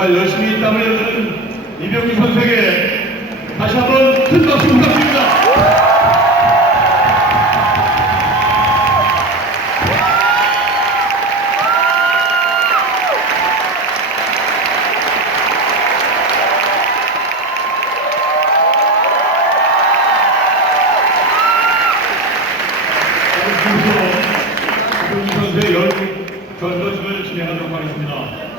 정말 열심히 땀을 흘린 이병규 선수에게 다시 한번 큰 박수 부탁드립니다. 선수의 열 결선식을 진행하도록 하겠습니다.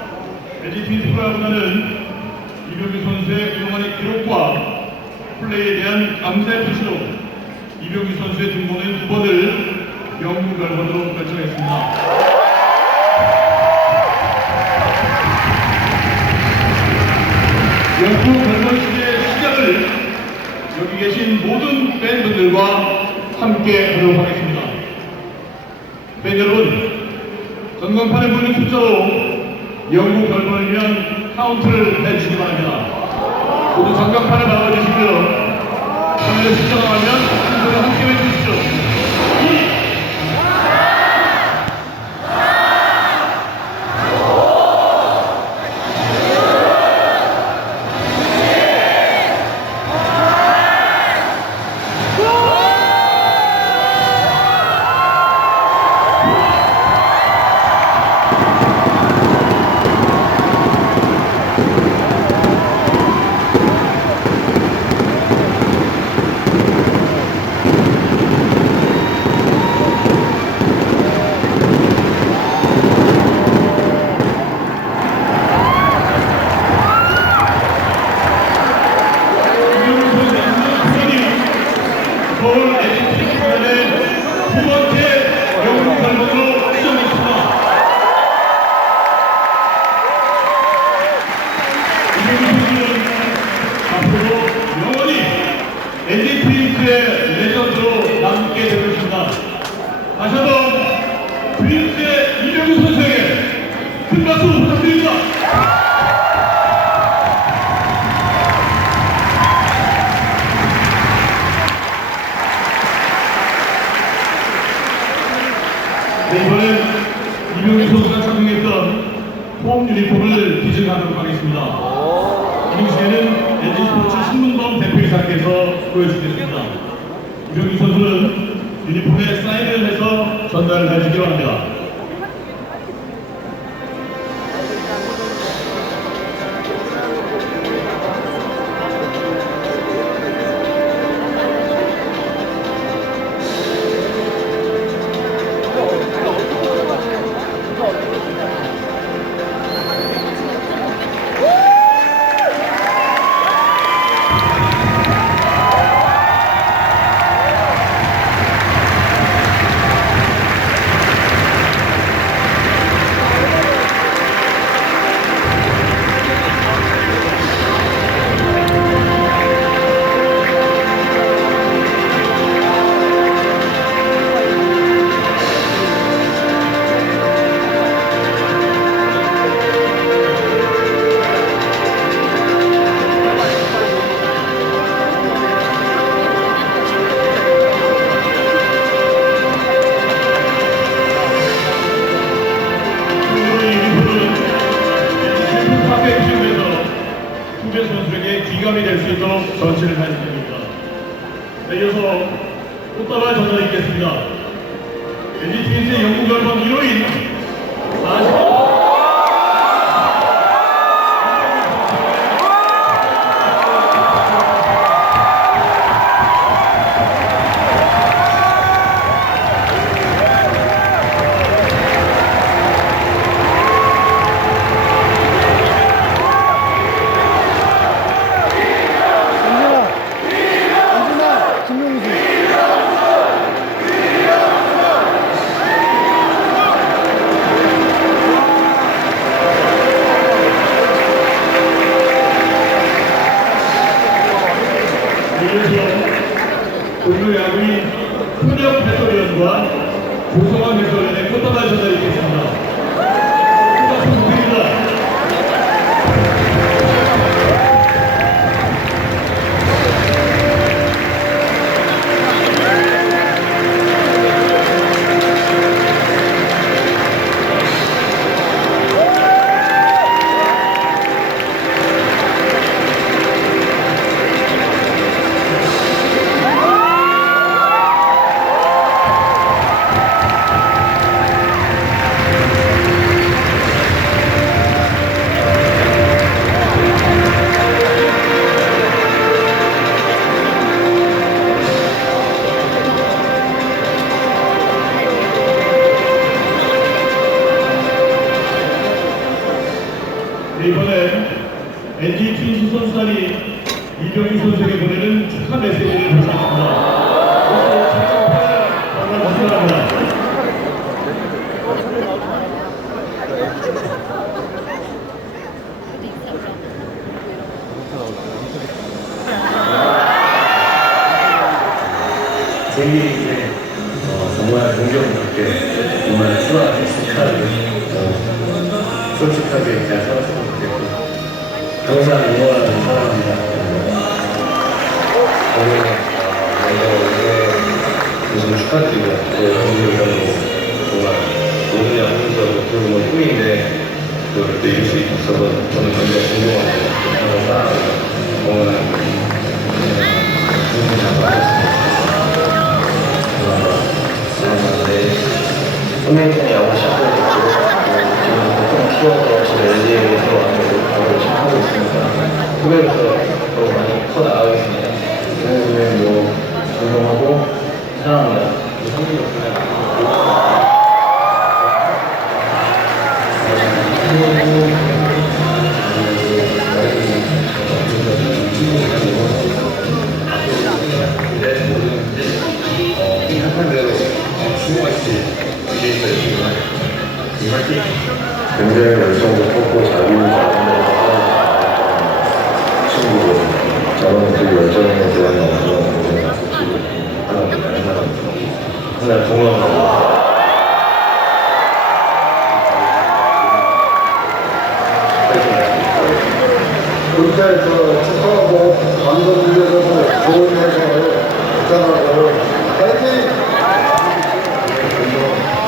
프로야구단은 이병규 선수의 그동안의 기록과 플레이에 대한 감사의 표시로 이병규 선수의 등번호인 두 번을 영웅 결번으로 결정했습니다. 영웅 결번식의 시작을 여기 계신 모든 팬분들과 함께 하도록 하겠습니다. 팬 여러분, 전광판에 보이는 숫자로 영국 위한 카운트를 해주시기 바랍니다. 모두. 화면에 숫자가 나오면 순서를 함께 해주십시오. 생일인데 어, 정말 공경스럽게 정말 수학 솔직하게 어, 솔직하게 잘 살았으면 좋겠고 항상 응원 건 꿈인데 그걸 또 이룰 수 있어서 저는 굉장히 존경하고 항상 사랑하고 응원하는 분이 장관이었습니다. 선생님이 야구 시작하고 지금 보통 키워서 지금 LG에서 야구를 시작하고 있으니까 후배로서 그렇게 저 축하하고 감동드려서 좋은 회사를 부탁하고 파이팅!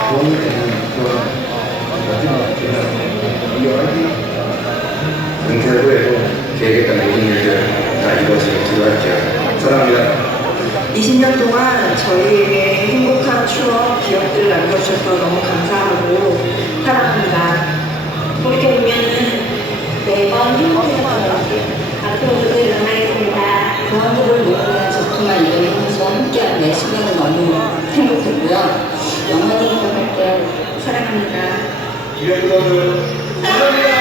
도움이 되는 그런 마지막 화이팅! 은퇴 후에도 계획했던 모든 일들 다 이루어지길 기도할게요. 사랑합니다. 20년 동안 저희에게 행복한 추억, 기억들을 남겨주셔서 너무 감사하고 사랑합니다. 이렇게 보면은 매번 행복해 부모님을 모르는 작품만 이뤄내면서 함께한 내 시간은 너무 행복했고요. 영원히 행복할게요. 사랑합니다. 이래서는 감사합니다!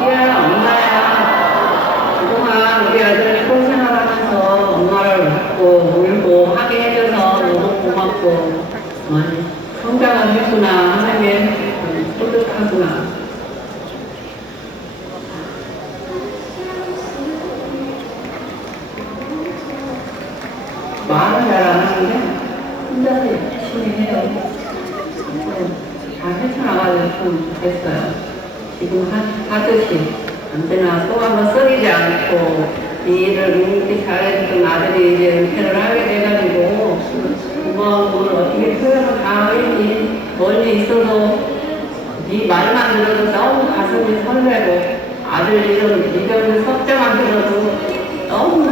우리야 엄마야 그동안 우리 아들이 고생하면서 엄마를 웃고 울고 하게 해줘서 너무 고맙고 많이 성장을 했구나 하는 게 뿌듯하구나 말은 잘 안 하는데 혼자서 열심히 해요 잘 헤쳐나가면 좀 좋겠어요 지금 하, 하듯이 언제나 속 한번 썩이지 않고 이 일을 이렇게 잘해주던 아들이 이제 은퇴를 하게 돼가지고 고마움을 어떻게 표현을 다 하겠니 멀리 있어도 네 말만 들어도 너무 가슴이 설레고 아들 이름 이름 석자만 들어도 너무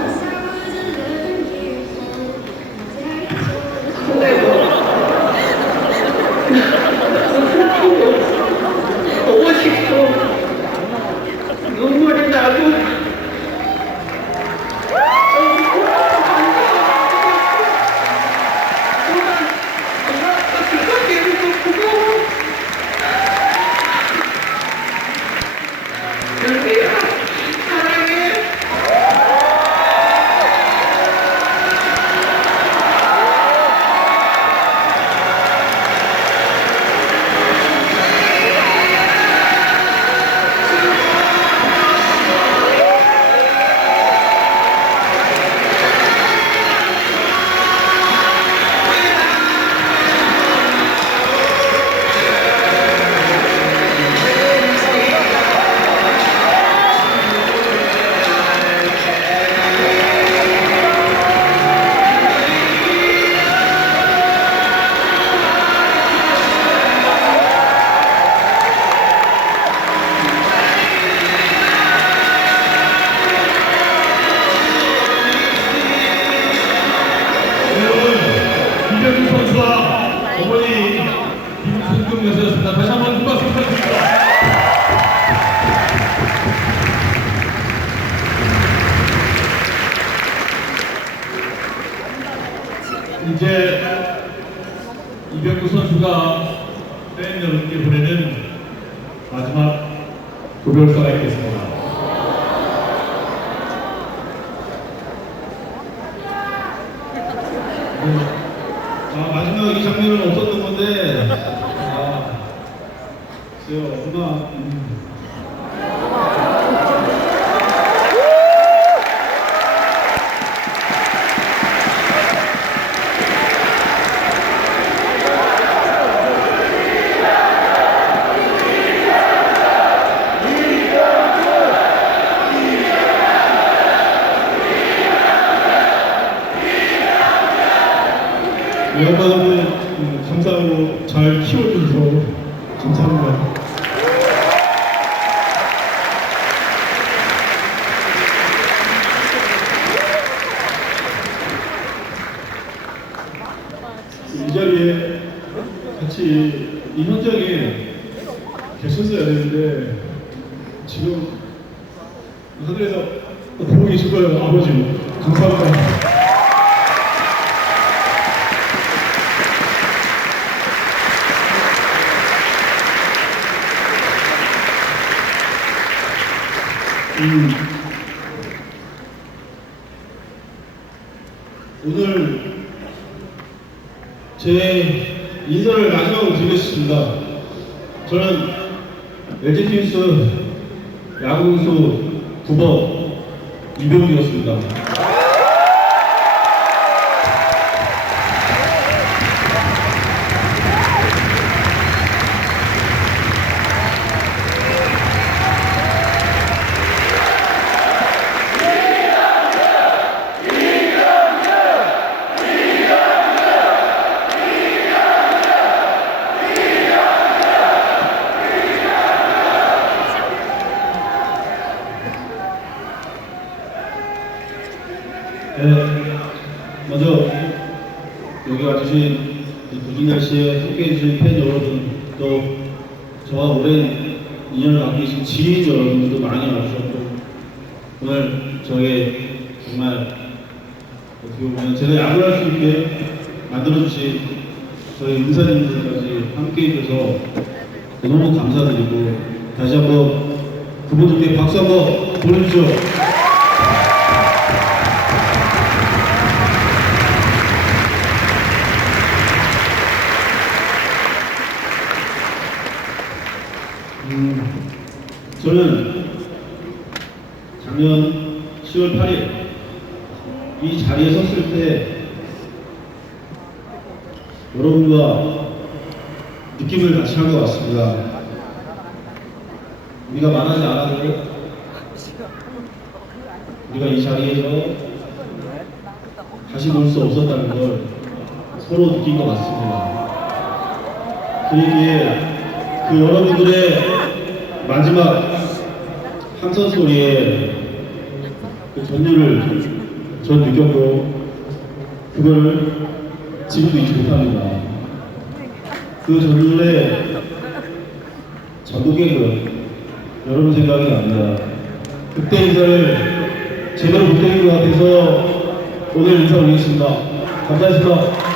주실 거예요, 아버지. 감사합니다. 8일 이 자리에 섰을 때 여러분과 느낌을 같이 한 것 같습니다. 우리가 말하지 않아도 우리가 이 자리에서 다시 볼 수 없었다는 걸 서로 느낀 것 같습니다. 그러기에 그 여러분들의 마지막 함성 소리에 그 전율을 전 느꼈고 그걸 지금도 잊지 못합니다. 그 전율에 전국의 그 여러분 생각이 납니다. 그때 인사를 제대로 못드린것 같아서 오늘 인사 올리겠습니다. 감사합니다.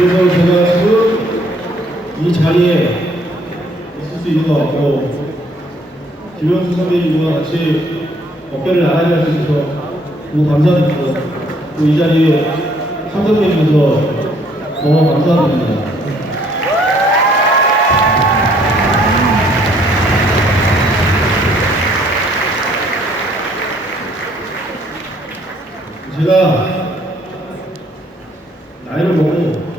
그래서 제가 지금 이 자리에 있을 수 있는 것 같고 김영수 선배님과 같이 어깨를 나란히 할수 있어서 너무 감사드리고 또 이 자리에 참석해 주셔서 너무 감사드립니다. 제가 나이를 먹고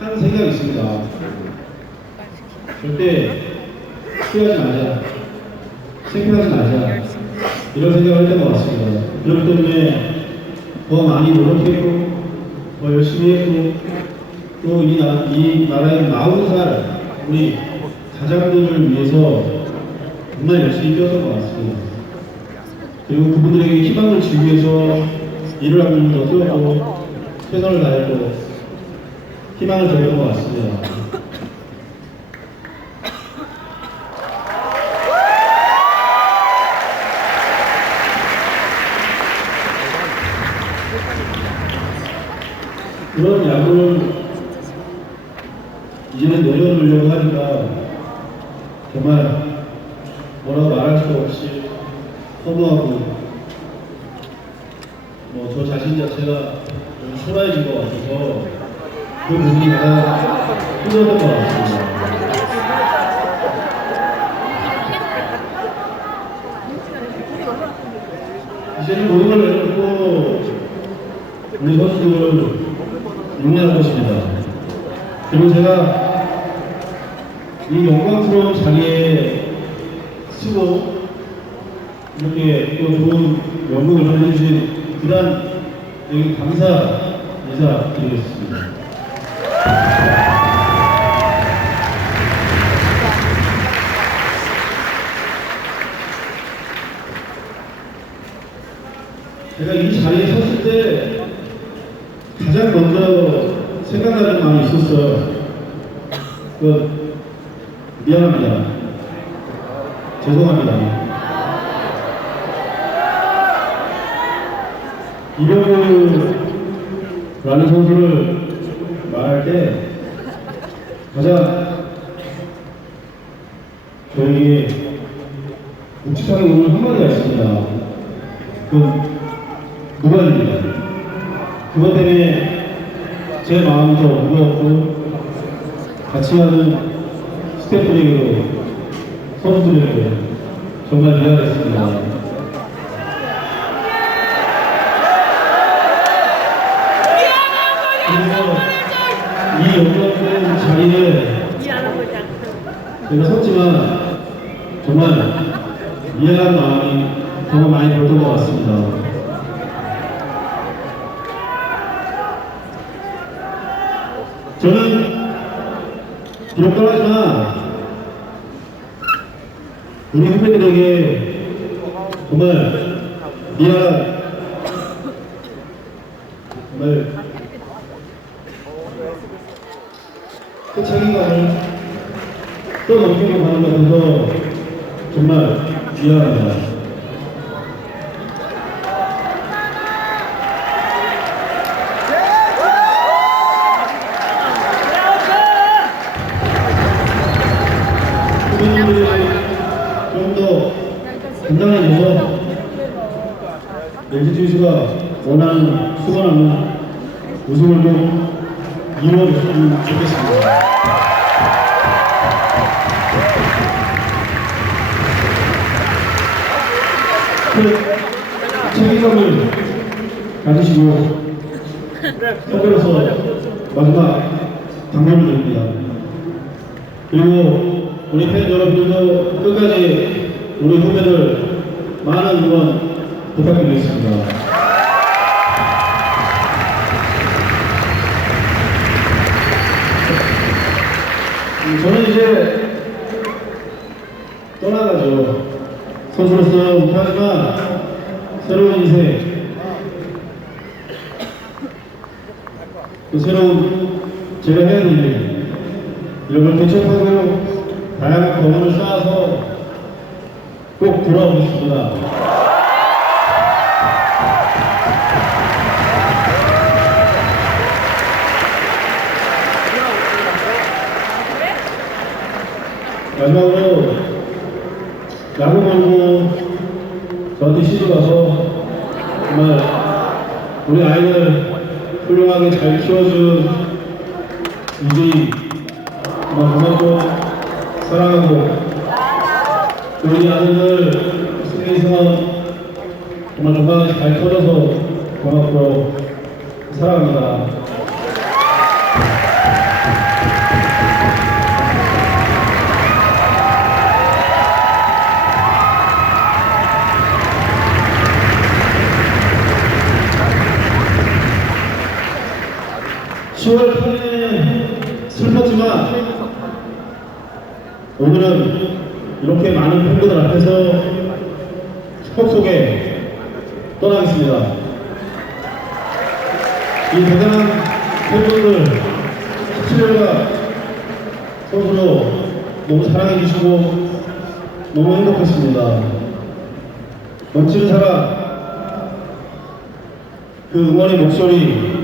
한 생각이 있습니다. 절대 후회하지 말자. 실패하지 말자. 이런 생각을 했던 것 같습니다. 그렇기 때문에 더 많이 노력했고, 더 열심히 했고, 또이 이 나라의 40살 우리 가장들을 위해서 정말 열심히 뛰었던 것 같습니다. 그리고 그분들에게 희망을 주기 위해서 일을 더 뛰었고, 최선을 다했고, 희망을 드렸던 것 같습니다. 그런 야구를 이제는 내려놓으려고 하니까 정말 뭐라고 말할 수 없이 허무하고 뭐 저 자신 자체가 좀 초라해진 것 같아서 그 부분이 가장 힘들었던 것 같습니다. 이제는 모든 걸 내려놓고 우리 선수들을 응원할 것입니다. 그리고 제가 이 영광스러운 자리에 쓰고 이렇게 또 좋은 연극을 전해주신 그단 여기 감사 인사 드리겠습니다. 제가 이 자리에 섰을 때 생각나는 마음이 있었어요. 그 미안합니다. 죄송합니다. 이병우라는 선수를 말할 때 가장 저에게 묵직하게 오는 한마디가 있습니다. 그 무관입니다. 그것 때문에 제 마음이 더 무거웠고 같이 하는 스태프에게도 선수들에게 정말 미안했습니다. 이 영광된 자리에 제가 섰지만 정말 미안한 마음이 더 많이 들었던 것 같습니다. 저는 비록 떠나지만 우리 후배들에게 정말 미안한 정말 그 책임감을 떠넘기고 가는 것 같아서 정말 미안합니다. 후배님들이 좀더 건강해져서 원하는 수건하는 우승을 좀 이루어졌으면 좋겠습니다. 그 책임감을 가지시고 선배로서 마지막 당부를 드립니다. 그리고 우리 팬 여러분들도 끝까지 우리 후배들 많은 응원 부탁드리겠습니다. 음, 저는 이제 떠나가죠. 선수로서 못하지만 새로운 인생, 또 새로운 제가 해야 될 일, 이런 걸 개척하고 다양한 경험을 쌓아서 꼭 돌아오겠습니다. 훌륭하게 잘 키워준 우리 정말 고맙고 사랑하고 우리 아들들 승리선 정말 건강하게 잘 커져서 고맙고 사랑합니다. (10월 8일은) 슬펐지만 오늘은 이렇게 많은 팬분들 앞에서 축복 속에 떠나겠습니다. 이 대단한 팬분들 17년간 서로 너무 사랑해 주시고 너무 행복했습니다. 넘치는 사랑 그 응원의 목소리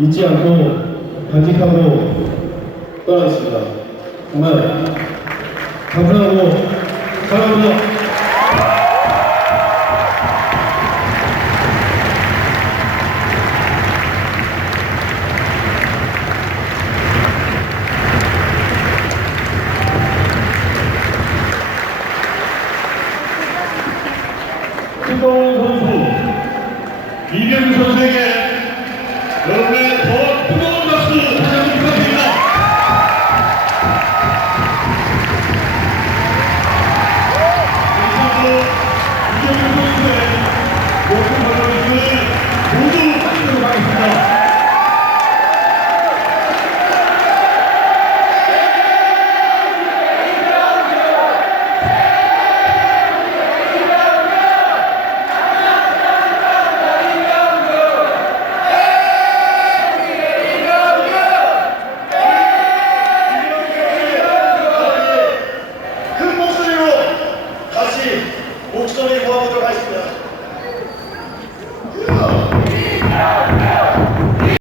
잊지 않고 간직하고 떠나겠습니다. 정말 감사하고 사랑합니다. 선수, 이병 선수에게 여러분의 더